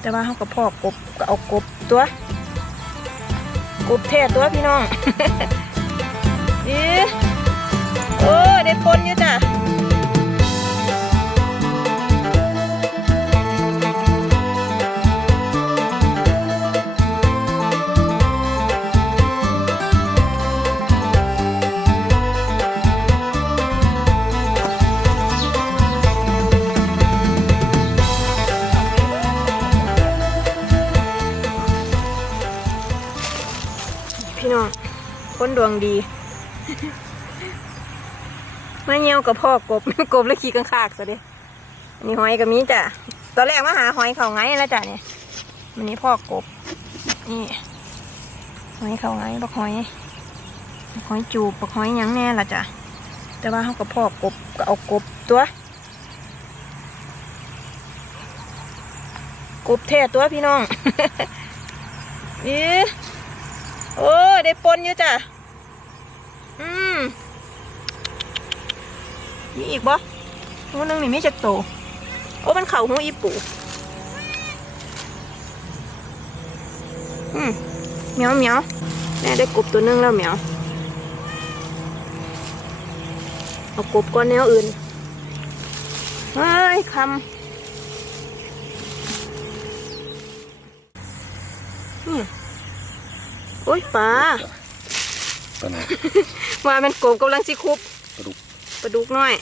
แต่ว่าเขากับพ่อกบก็เอากบตัว กบเท่ตัวพี่น้องอีโอ้ยได้ปนอยู่จ้ะ พี่น้องคนดวงดีมาเงี้ยวกับพ่อกบกบแล้วขี่กังคากซะดิอันนี้หอยกับมีจ้ะตอนแรกมาหาหอยเขาไงแล้วจ้ะเนี่ยวันนี้พ่อกบนี่หอยเขาไงบักหอยบักหอยจูบบักหอยยังแน่ละจ้ะแต่ว่าเขากับพ่อกบก็เอากบตัว กบเทศตัวพี่น้องอี โอ้ยได้ปนอยู่จ้ะ อืมมีอีกบ่หูนึงนี่ไม่จะโต โอ้มันเข่าหูอีปูอืมเหมียวเหมียวแม่ได้กบตัวนึงแล้วเหมียว เอากบก้อนแนวอื่นเฮ้ยคำนี่ โอ้ยปลาตัวไหนว่ามันโกบกำลังสิคุบปลาดุกปลาดุกน้อย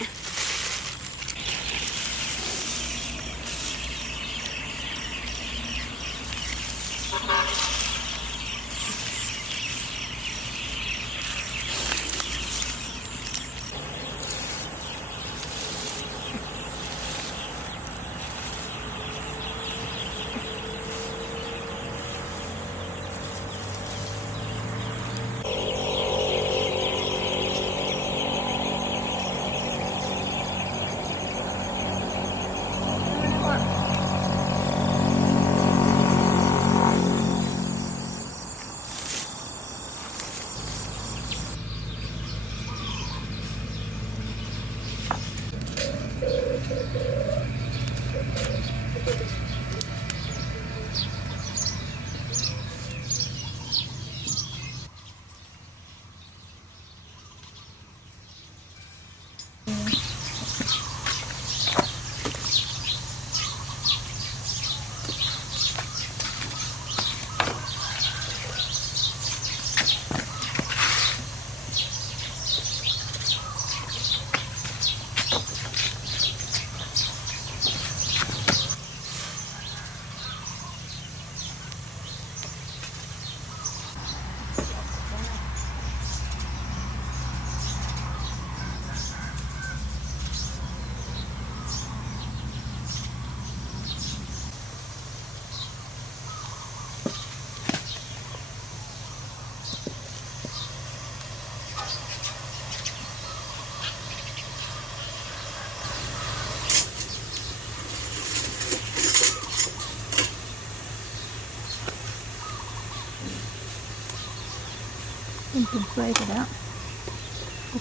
เป็นเปื่อยไปแล้ว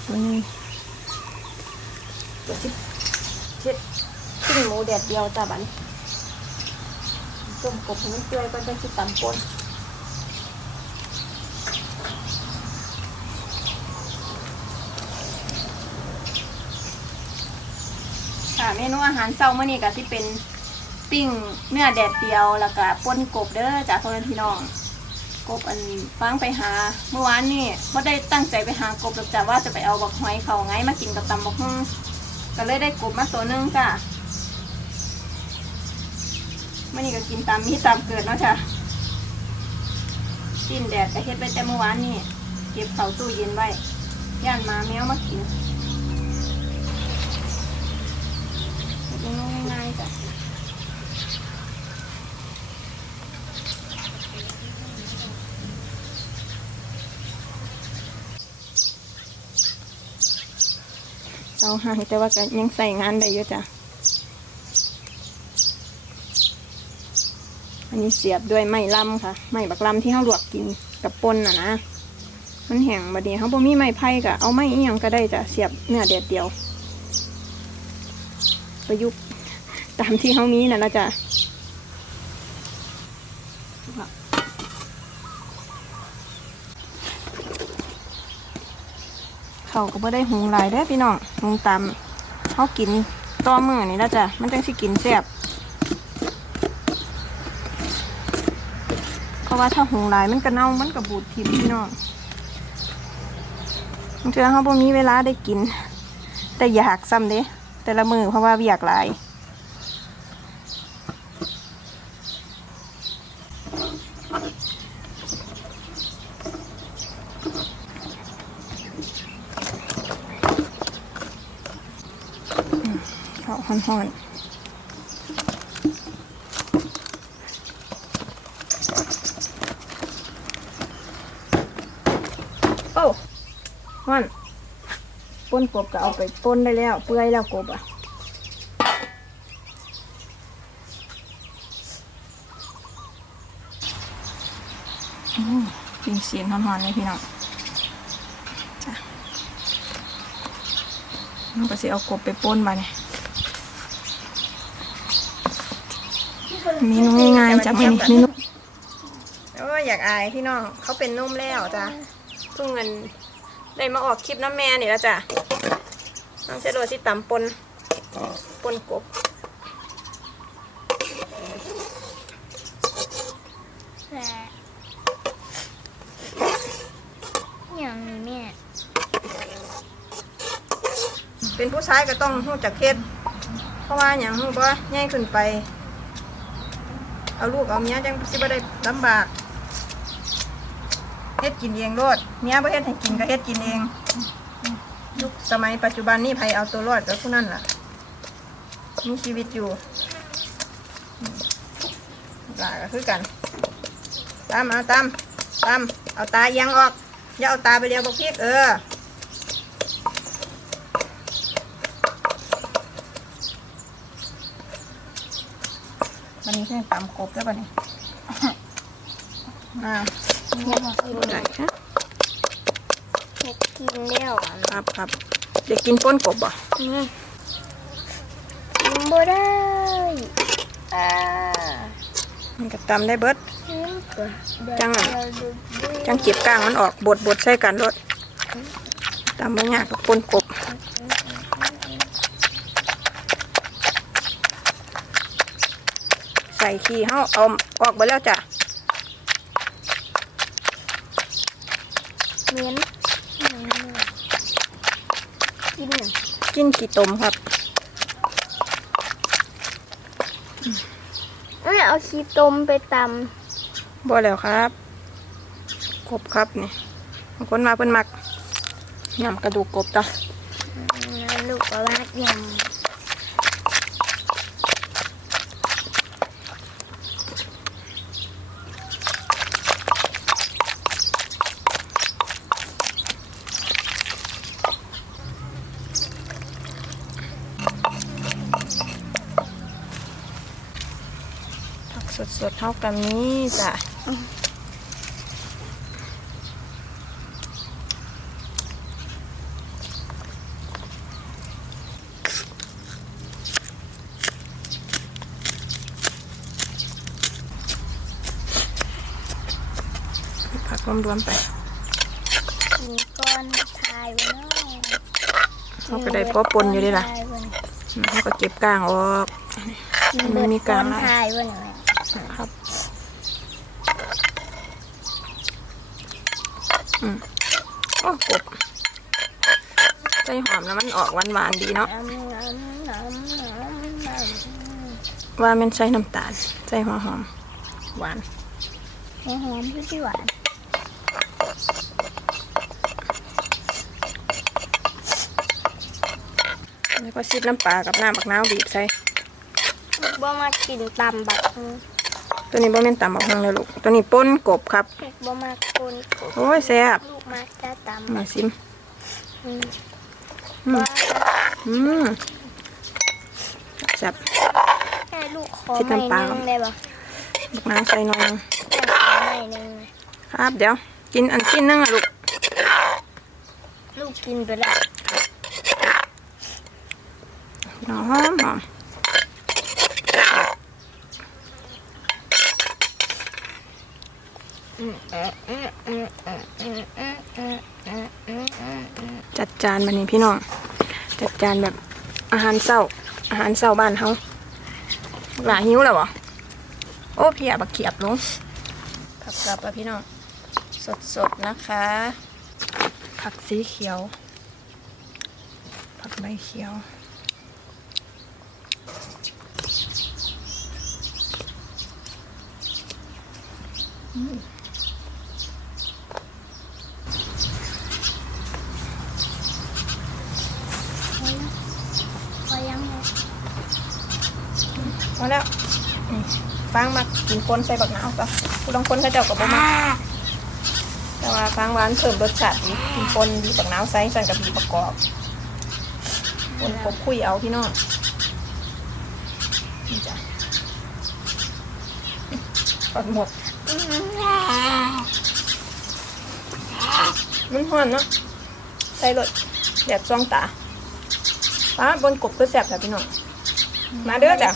ตัวนี้เดี๋ยวสิเช็ดขึ้นหมูแดดเดียวจ้ะบันต้มกบให้มันเปื่อยก็จะสิตำปนค่ะเมนูอาหารเช้าเมื้อนี้ก็ที่เป็นปิ้งเนื้อแดดเดียวแล้วก็ป่นกบเด้อจ้ะพ่อแม่พี่น้อง กบอันฟังไปหา เมื่อวานนี่ว่าได้ตั้งใจไปหากบหรอกจ้ะว่าจะไปเอาบักหอยเขาไงมากินกับตำบักฮุ่งก็เลยได้กบมาตัวนึงจ้ะมื่อนี้ก็กินตามมีตามเกิดเนาะจ้ะสิ้นแดดก็เฮ็ดไปแต่เมื่อวานนี่เก็บเขาตู้เย็นไว้ย่านมาแมวมากินเฮ็ดเมนูง่ายๆจ้ะ เราหางแต่ว่าก็ยังใส่งานได้อยู่จ้ะ อันนี้เสียบด้วยไม้ลำค่ะ ไม้บักลำที่เขาลวกกินกับปนน่ะนะ มันแห้งบดนี้เขาบ่มีไม้ไผ่ก็เอาไม้อีหยังก็ได้จ้ะ เสียบเนื้อเดียดเดียว ประยุกต์ตามที่เขามีนั่นละจ้ะ เขาก็บ่ได้หุงหลายเด้อพี่น้องหุงตามเขากินต่อมือนี่แล้วจ้ะมันจังสิกินแซ่บเพราะว่าถ้าหุงหลายมันก็เน่ามันก็บูดทิมพี่น้องเทื่อเขาบ่มีเวลาได้กิน แต่อยากซ้ำเด้แต่ละมือเพราะว่าเวียกหลาย ห่อนห่อนโอ้ห่อนป้นกบก็เอาไปป้นได้แล้ว เปื่อยแล้วกบอะอืมกินเสียงห่อนๆเลยพี่น้องจ้ะมันก็สิเอากบไปป้นมาเนี่ย เมนูง่ายๆจ้ะเมนูเมนูโอ้ยอยากอายพี่น้องเขาเป็นนุ่มแล้วจ้ะเพิ่งเงินได้มาออกคลิปน้ำแม่นี่แล้วจ้ะน้องเชโดสิตำปนปนกบแต่อย่างนี้แม่ เป็นผู้ชายก็ต้องหู้จักเฮ็ดเพราะว่าอย่างหู้ว่าง่ายขึ้นไป เอาลูกเอาเมียจังสิบ่ได้ลำบากเฮ็ดกินเองโลดเมียบ่เฮ็ดให้กินก็เฮ็ดกินเองยุคสมัยปัจจุบันนี่ไผเอาตัวรอดก็ผู้นั้นล่ะมีชีวิตอยู่หลาก็คือกันตามเอาตามตามเอาตาเอียังออกอย่าเอาตาไปเดียวบกพริกเออ วันนี้ใช่ตำกบแล้วป่ะเนี่ยอ่าแม่บอกดูไหนฮะอยากกินแล้วอะครับครับเด็กกินป้นกบบ่นี่กินบ่ได้อ่ามันก็ตำได้เบิดกินก่อนจังอะเราดูดูจังเก็บก้างมันออกบดบดใส่กันรถตำบ่ยากกับป้นกบ ใส่ขี้เฮาเอาออกไปแล้วจ้ะเหม็นกินหนึ่งกินกี่ตมครับเอ้ยเอาขี้ตมไปตบ่แล้วครับกบครับนี่บางคนมาเพิ่นมักยำกระดูกกบจ้ะำแล้วลูกก็รักยผั ท่ากันนี้จ้ะผักรวมๆไปำกินก้อนทายไว้เนาะเขาก็ได้พอปนอยู่เดีล่ะทายไว้อืมเขาก็เก็บก้างออกกินมันเบิดมีก้กาอรนอะไรทายไว้ห น่อยครับอืมโอ้กบใจหอมแล้วมันออกหวานๆดีเนาะน้ำน้ำน้ำน้ำน้ำว่ามันใส่น้ำตาลใส่หัวหอม หวานหอมหอมพี่พี่หวานแล้วก็ซีดน้ำปลากับน้ำบักน้าวบีบใส่ลูกบ่มากินตำบักฮู ตัวนี้บ่แม่นตำบักฮงเลยลูก ตัวนี้ป้นกบครับลูกบ่มาคนกบโอ้ยแซ่บลูกมาจะตำมาซิม อืมอืม ว่าอืมแซ่บ แค่ลูกขอคิดไม่น้ำปลานึงได้ปะบักน้าวใส่หน่อยนึงแค่ขอไม่นึงนะครับ เดี๋ยว กินอันกินนึงอะลูก ลูกกินไปแล้ว หอมหอมหอม จัดจานมานี่พี่น้อง จัดจานแบบอาหารเศร้า อาหารเศร้าบ้านเฮาหลาหิวแล้วบ่โอ้พียบักเขียบลงผักกลับอะพี่น้อง สดๆนะคะ ผักสีเขียว ผักใบเขียวพอยังไง พอแล้วนี่ ฟางมากินคนใส่บักหนาวจ้ะผู้ลางคนเขาเจ้ากับบ่มาแต่ว่าฟางหวานเพิ่มรสชาติดีกินคนดีบักหนาวใส่สั่นกับบีประกอบคนกบคุยเอาพี่น้องนี่จ้ะกดหมดมันห่อนเนาะใส่รสแดดซ่องตาป้าบนกบก็แซ่บแต่พี่น้องมาเด้อจ้ะ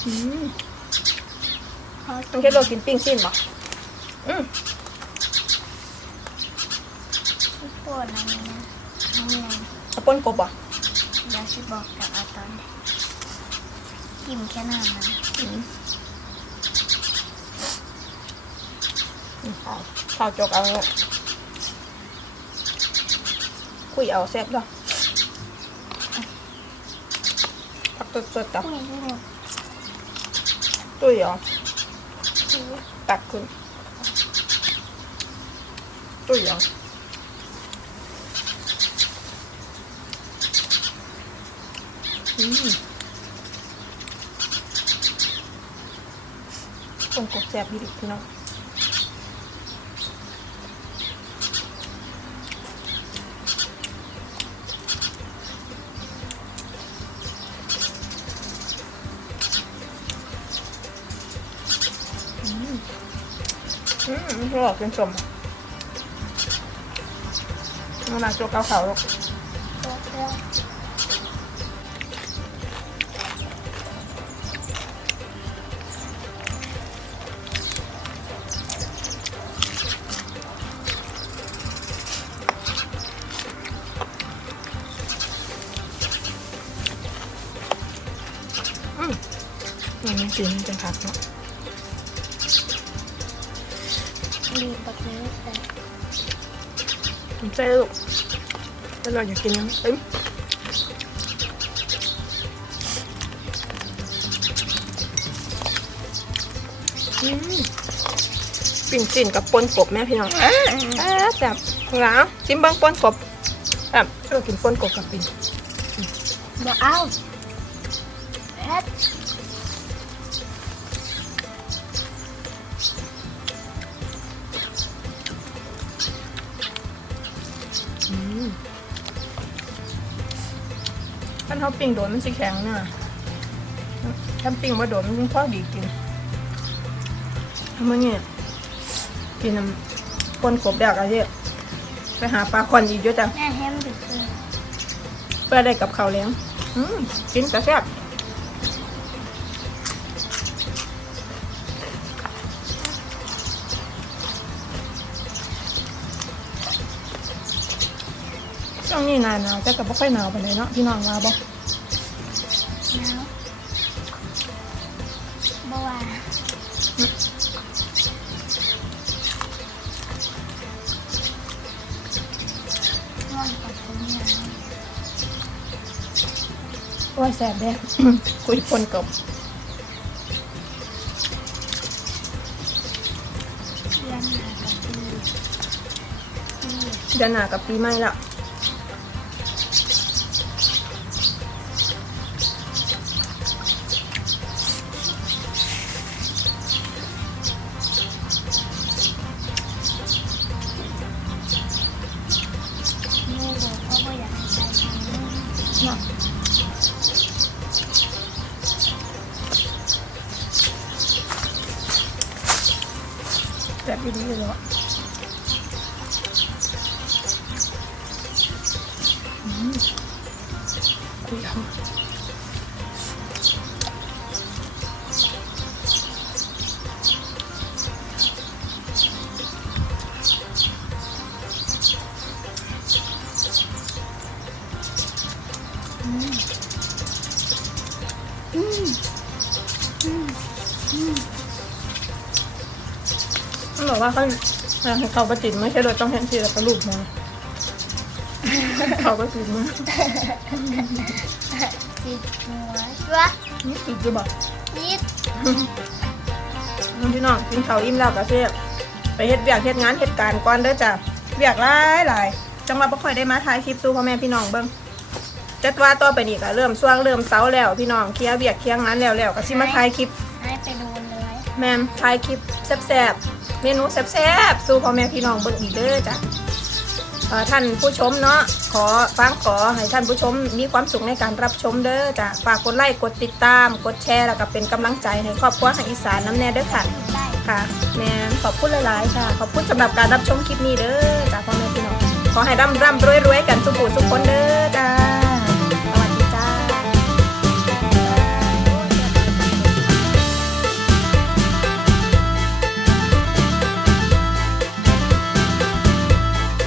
ชิ้นนี้อืมพอต้องเฮ็ดโลกินปิ้งสิ้นบ่อืมปวดอะไรนะน้องแรงเอาป้นกบบ่เดี๋ยวจะบอกกับอาตอนกินแค่นั้นนะอืมอืมข้าวข้าวจกเอาลูกคุยเอาแซ่บดอกผักสดๆกับพูดพูด ตุ้ยเหรอพูดตักขึ้นตุ้ยเหรออืมคนกบแซ่บดีดิพี่น้อง ไม่ใช่หรอกเป็นสมน้องนาโจกเกาเขาลูกตัวเตี้ยวอืมมันจริงจังคักเนาะ ดีแบบนี้แต่ผมใจลูกแล้วเราอยากกินน้ำเต็มอืมปิ่งจินกับปนกบแม่พี่น้องแอ๊บแบบแล้วจิ้มเบิ้งปนกบแบบเรากินปนกบกับปิ่งบ่เอาแพท ถ้าเขาปิ่งโดนมันสิแข็งเน่ะถ้าปิ่งมาโดนมันพอดีกินทำไมเนี่ยกินน้ำปนกบเดียวกันเยอะไปหาปลาคอนอีกเยอะจังแม่แฮมดึกเลยเพื่อได้กับข้าวเลี้ยงอืมกินแต่แซ่บ ช่วงนี้หนาหนาวแต่ก็บ่ค่อยหนาวไปเลยเนาะพี่น้องว่าบ่หนาวบ่ว่าร้อนกับผมหนาวโอ้ยแซ่บเด้ คุยปนกบเดือนหนากับปีปีเดือนหน้ากับปีใหม่แล้ว ว่าเขาให้เขาประจิตไม่ใช่โดยต้องเห็นทีแล้วก็ลูกมาเขาประจิตมาจิตหัวชัวนี่ติดจะบอกนิดน้องพี่น้องกินข้าวอิ่มแล้วก็เสียไปเฮ็ดเวียกเฮ็ดงานเฮ็ดการก่อนเด้อจ้ะเวียกหลายหลายจังหวะบ่ค่อยได้มาถ่ายคลิปสู่พ่อแม่พี่น้องเบิ่งจัดว่าต่อไปนี่ก็เริ่มช่วงเริ่มเสาแล้วพี่น้องเคลียร์เวียกเคลียร์งานแล้วแล้วก็สิมาถ่ายคลิปให้ไปดูเลย แม่ถ่ายคลิปแซ่บๆ เมนูแซ่บๆ สู่พ่อแม่พี่น้องเบิ่งอีกเด้อจ้ะท่านผู้ชมเนาะขอฟังขอให้ท่านผู้ชมมีความสุขในการรับชมเด้อจ้ะฝากกดไลค์กดติดตาม กดแชร์แล้วก็เป็นกำลังใจให้ครอบครัวทางอีสานน้ำแน่เด้อค่ะค่ะแม่ขอบคุณหลายๆค่ะ ขอบคุณสำหรับการรับชมคลิปนี้เด้อจากพ่อแม่พี่น้องขอให้ร่ำร่ำรวยรวยๆกันสุขุสุขคนเด้อจ้า